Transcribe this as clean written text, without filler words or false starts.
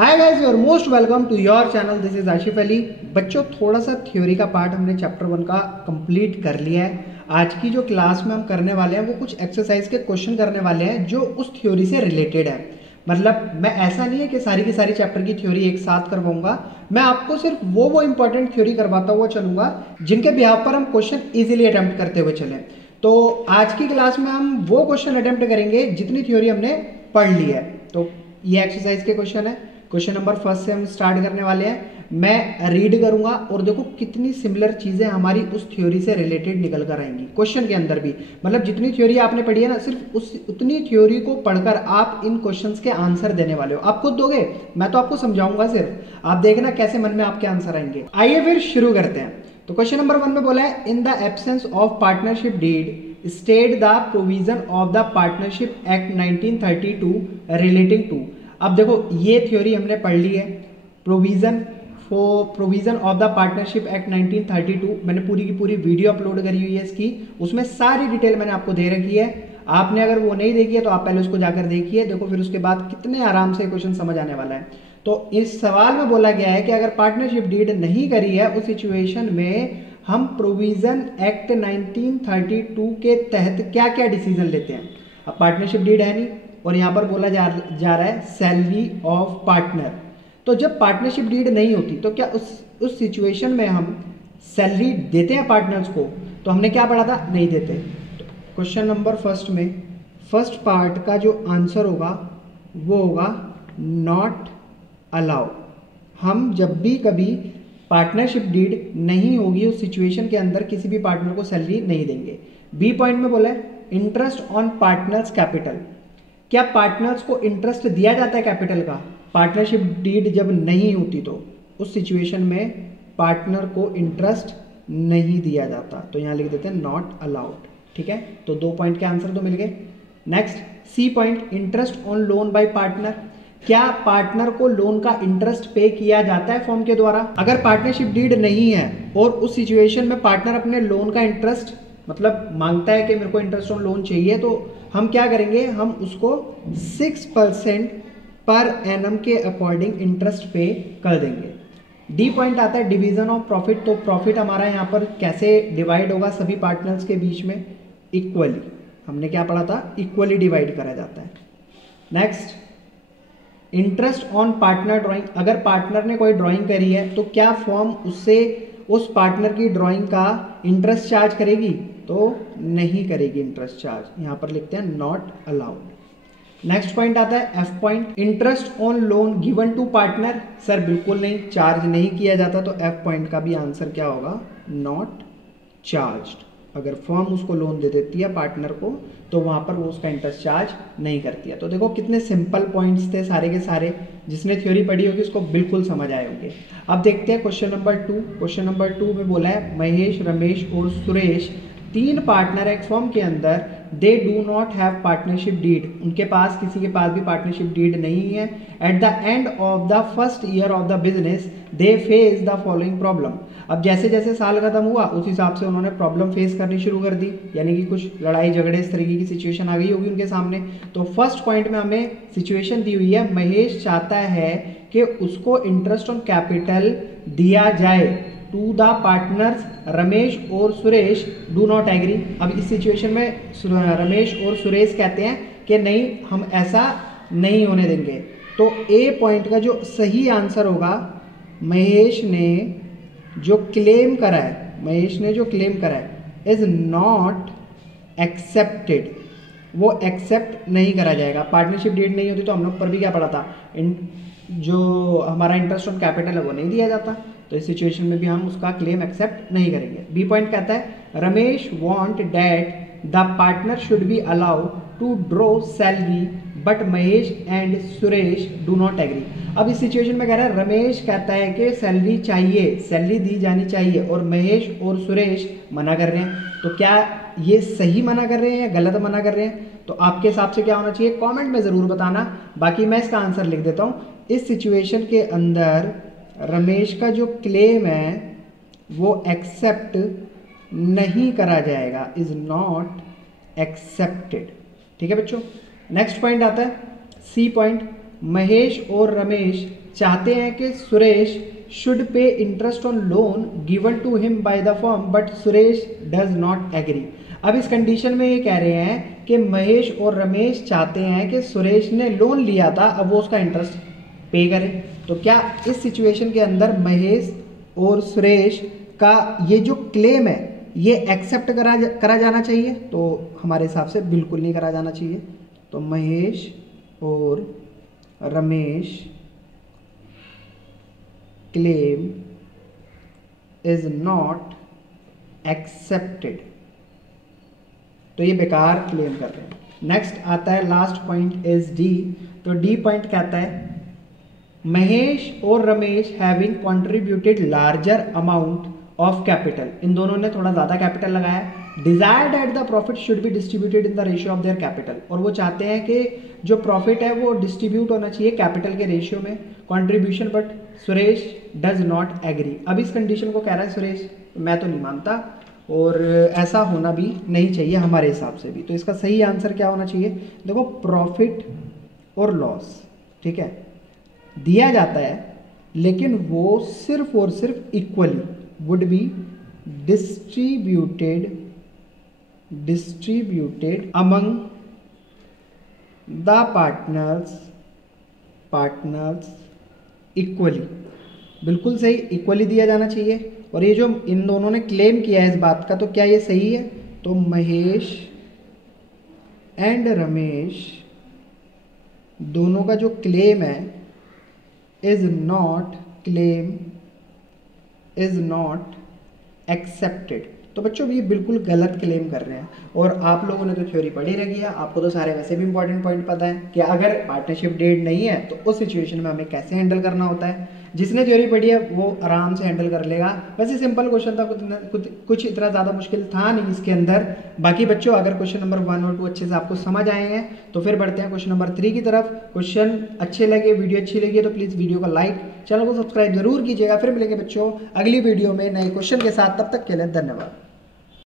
Hi guys, your most welcome to your channel. This is Ashif Ali. बच्चों, थोड़ा सा theory का पार्ट हमने चैप्टर 1 का कंप्लीट कर लिया है। आज की जो क्लास में हम करने वाले हैं वो कुछ एक्सरसाइज के क्वेश्चन करने वाले हैं जो उस थ्योरी से रिलेटेड है। मतलब मैं ऐसा नहीं है कि सारी की सारी चैप्टर की थ्योरी एक साथ करवाऊंगा। मैं आपको सिर्फ वो इंपॉर्टेंट थ्योरी करवाता हुआ चलूंगा जिनके बिहाफ पर हम क्वेश्चन इजीली अटेम्प्ट करते हुए चलें। तो आज की क्लास में हम वो क्वेश्चन अटेम्प्ट करेंगे जितनी थ्योरी हमने पढ़ ली है। तो ये एक्सरसाइज के क्वेश्चन है। क्वेश्चन नंबर फर्स्ट से हम स्टार्ट करने वाले हैं। मैं रीड करूंगा और देखो कितनी सिमिलर चीजें हमारी उस थ्योरी से रिलेटेड निकल कर आएंगी क्वेश्चन के अंदर भी। मतलब जितनी थ्योरी आपने पढ़ी है ना, सिर्फ उतनी थ्योरी को पढ़कर आप इन क्वेश्चंस के आंसर देने वाले हो। आप खुद दोगे, मैं तो आपको समझाऊंगा, सिर्फ आप देखना कैसे मन में आपके आंसर आएंगे। आइए फिर शुरू करते हैं। तो क्वेश्चन नंबर 1 में बोला है, in the absence of partnership deed state the provision of the partnership act 1932 relating to. अब देखो ये थ्योरी हमने पढ़ ली है, provision of the partnership act 1932। मैंने पूरी की पूरी वीडियो अपलोड करी हुई है इसकी, उसमें सारी डिटेल मैंने आपको दे रखी है। आपने अगर वो नहीं देखी है तो आप पहले उसको जाकर देखिए। देखो फिर उसके बाद कितने आराम से क्वेश्चन समझ आने वाला है। तो इस सवाल में बोला गया है कि अगर पार्टनरशिप डीड नहीं करी है उस सिचुएशन में हम प्रोविजन एक्ट 1932 के तहत क्या क्या डिसीजन लेते हैं। अब पार्टनरशिप डीड है नहीं और यहाँ पर बोला जा रहा है सैलरी ऑफ पार्टनर। तो जब पार्टनरशिप डीड नहीं होती तो क्या उस सिचुएशन में हम सैलरी देते हैं पार्टनर्स को? तो हमने क्या पढ़ा था, नहीं देते। तो क्वेश्चन नंबर फर्स्ट में फर्स्ट पार्ट का जो आंसर होगा वो होगा नॉट अलाउ। हम जब भी कभी पार्टनरशिप डीड नहीं होगी उस सिचुएशन के अंदर किसी भी पार्टनर को सैलरी नहीं देंगे। बी पॉइंट में बोला है इंटरेस्ट ऑन पार्टनर्स कैपिटल। क्या पार्टनर्स को इंटरेस्ट दिया जाता है कैपिटल का? पार्टनरशिप डीड जब नहीं होती तो उस सिचुएशन में पार्टनर को इंटरेस्ट नहीं दिया जाता। तो यहां लिख देते हैं नॉट अलाउड। ठीक है, तो 2 पॉइंट के आंसर तो मिल गए। Next C point, interest on loan by partner. क्या पार्टनर को लोन का इंटरेस्ट पे किया जाता है फॉर्म के द्वारा? अगर पार्टनरशिप डीड नहीं है और उस सिचुएशन में पार्टनर अपने लोन का इंटरेस्ट मतलब मांगता है कि मेरे को इंटरेस्ट ऑन लोन चाहिए, तो हम क्या करेंगे, हम उसको 6% पर एनम के अकॉर्डिंग इंटरेस्ट पे कर देंगे। डी पॉइंट आता है डिवीजन ऑफ प्रॉफिट। तो प्रॉफिट हमारा यहाँ पर कैसे डिवाइड होगा सभी पार्टनर्स के बीच में? इक्वली। हमने क्या पढ़ा था, इक्वली डिवाइड करा जाता है। Next, interest on partner drawing. अगर पार्टनर ने कोई ड्राइंग करी है तो क्या फॉर्म उससे उस पार्टनर की ड्राइंग का इंटरेस्ट चार्ज करेगी? तो नहीं करेगी इंटरेस्ट चार्ज। यहां पर लिखते हैं नॉट अलाउड। नेक्स्ट पॉइंट आता है F point, interest on loan given to partner. Sir बिल्कुल नहीं, चार्ज नहीं किया जाता। तो एफ पॉइंट का भी आंसर क्या होगा, नॉट चार्ज्ड। अगर फर्म उसको लोन दे देती है पार्टनर को तो वहां पर वो उसका इंटरेस्ट चार्ज नहीं करती है। तो देखो कितने सिंपल पॉइंट्स थे सारे के सारे। जिसने थ्योरी पढ़ी होगी उसको बिल्कुल समझ आए होंगे। अब देखते हैं क्वेश्चन नंबर 2। क्वेश्चन नंबर 2 में बोला है महेश, रमेश और सुरेश 3 पार्टनर एक फर्म के अंदर, they do not have partnership deed. उनके पास किसी के पास भी पार्टनरशिप डीड नहीं है। At the end of the first year of the business they face the following problem. अब जैसे जैसे साल खत्म हुआ उस हिसाब से उन्होंने प्रॉब्लम फेस करनी शुरू कर दी, यानी कि कुछ लड़ाई झगड़े इस तरीके की सिचुएशन आ गई होगी उनके सामने। तो फर्स्ट पॉइंट में हमें सिचुएशन दी हुई है, महेश चाहता है कि उसको इंटरेस्ट ऑन कैपिटल दिया जाए टू द पार्टनर्स रमेश और सुरेश डू नॉट एग्री। अब इस सिचुएशन में रमेश और सुरेश कहते हैं कि नहीं, हम ऐसा नहीं होने देंगे। तो ए पॉइंट का जो सही आंसर होगा, महेश ने जो क्लेम करा है इज नॉट एक्सेप्टेड, वो एक्सेप्ट नहीं करा जाएगा। पार्टनरशिप डीड नहीं होती तो हम लोग पर भी क्या पड़ा था, जो हमारा इंटरेस्ट ऑन कैपिटल है वो नहीं दिया जाता। तो इस सिचुएशन में भी हम उसका क्लेम एक्सेप्ट नहीं करेंगे। बी पॉइंट कहता है Ramesh want that the partner should be allow to draw salary but Mahesh and Suresh do not agree. अब इस सिचुएशन में कह रहा है, रमेश कहता है कि सैलरी चाहिए, सैलरी दी जानी चाहिए, और महेश और सुरेश मना कर रहे हैं। तो क्या ये सही मना कर रहे हैं या गलत मना कर रहे हैं? तो आपके हिसाब से क्या होना चाहिए, कमेंट में जरूर बताना। बाकी मैं इसका आंसर लिख देता हूँ। इस सिचुएशन के अंदर रमेश का जो क्लेम है वो एक्सेप्ट नहीं करा जाएगा, इज नॉट एक्सेप्टेड। ठीक है बच्चों। नेक्स्ट पॉइंट आता है सी पॉइंट, महेश और रमेश चाहते हैं कि Suresh should pay interest on loan given to him by the firm but Suresh does not agree. अब इस कंडीशन में ये कह रहे हैं कि महेश और रमेश चाहते हैं कि सुरेश ने लोन लिया था, अब वो उसका इंटरेस्ट पे करे। तो क्या इस सिचुएशन के अंदर महेश और सुरेश का ये जो क्लेम है ये एक्सेप्ट करा जाना चाहिए? तो हमारे हिसाब से बिल्कुल नहीं करा जाना चाहिए। तो महेश और Ramesh claim is not accepted, तो ये बेकार क्लेम कर रहे हैं। नेक्स्ट आता है लास्ट पॉइंट इज डी। तो डी पॉइंट कहता है महेश और Ramesh having contributed larger amount of capital, इन दोनों ने थोड़ा ज़्यादा कैपिटल लगाया। Desired at the profit should be distributed in the ratio of their capital, और वो चाहते हैं कि जो प्रॉफिट है वो डिस्ट्रीब्यूट होना चाहिए कैपिटल के रेशियो में, contribution, but Suresh does not agree. अब इस कंडीशन को कह रहा है सुरेश मैं तो नहीं मानता और ऐसा होना भी नहीं चाहिए हमारे हिसाब से भी। तो इसका सही आंसर क्या होना चाहिए? देखो प्रॉफिट और लॉस, ठीक है, दिया जाता है लेकिन वो सिर्फ और सिर्फ equally would be distributed among the partners equally, बिल्कुल सही, इक्वली दिया जाना चाहिए। और ये जो इन दोनों ने क्लेम किया है इस बात का, तो क्या ये सही है? तो महेश एंड रमेश दोनों का जो क्लेम है इज नॉट एक्सेप्टेड। तो बच्चों ये बिल्कुल गलत क्लेम कर रहे हैं। और आप लोगों ने तो थ्योरी पढ़ी रखी है, आपको तो सारे वैसे भी इंपॉर्टेंट पॉइंट पता है कि अगर पार्टनरशिप डेड नहीं है तो उस सिचुएशन में हमें कैसे हैंडल करना होता है। जिसने थ्योरी पढ़ी है वो आराम से हैंडल कर लेगा। वैसे सिंपल क्वेश्चन था, कुछ इतना ज़्यादा मुश्किल था नहीं इसके अंदर। बाकी बच्चों अगर क्वेश्चन नंबर 1 और 2 अच्छे से आपको समझ आए हैं तो फिर बढ़ते हैं क्वेश्चन नंबर 3 की तरफ। क्वेश्चन अच्छे लगे, वीडियो अच्छी लगी तो प्लीज़ वीडियो को लाइक, चैनल को सब्सक्राइब जरूर कीजिएगा। फिर मिलेंगे बच्चों अगली वीडियो में नए क्वेश्चन के साथ, तब तक के लिए धन्यवाद।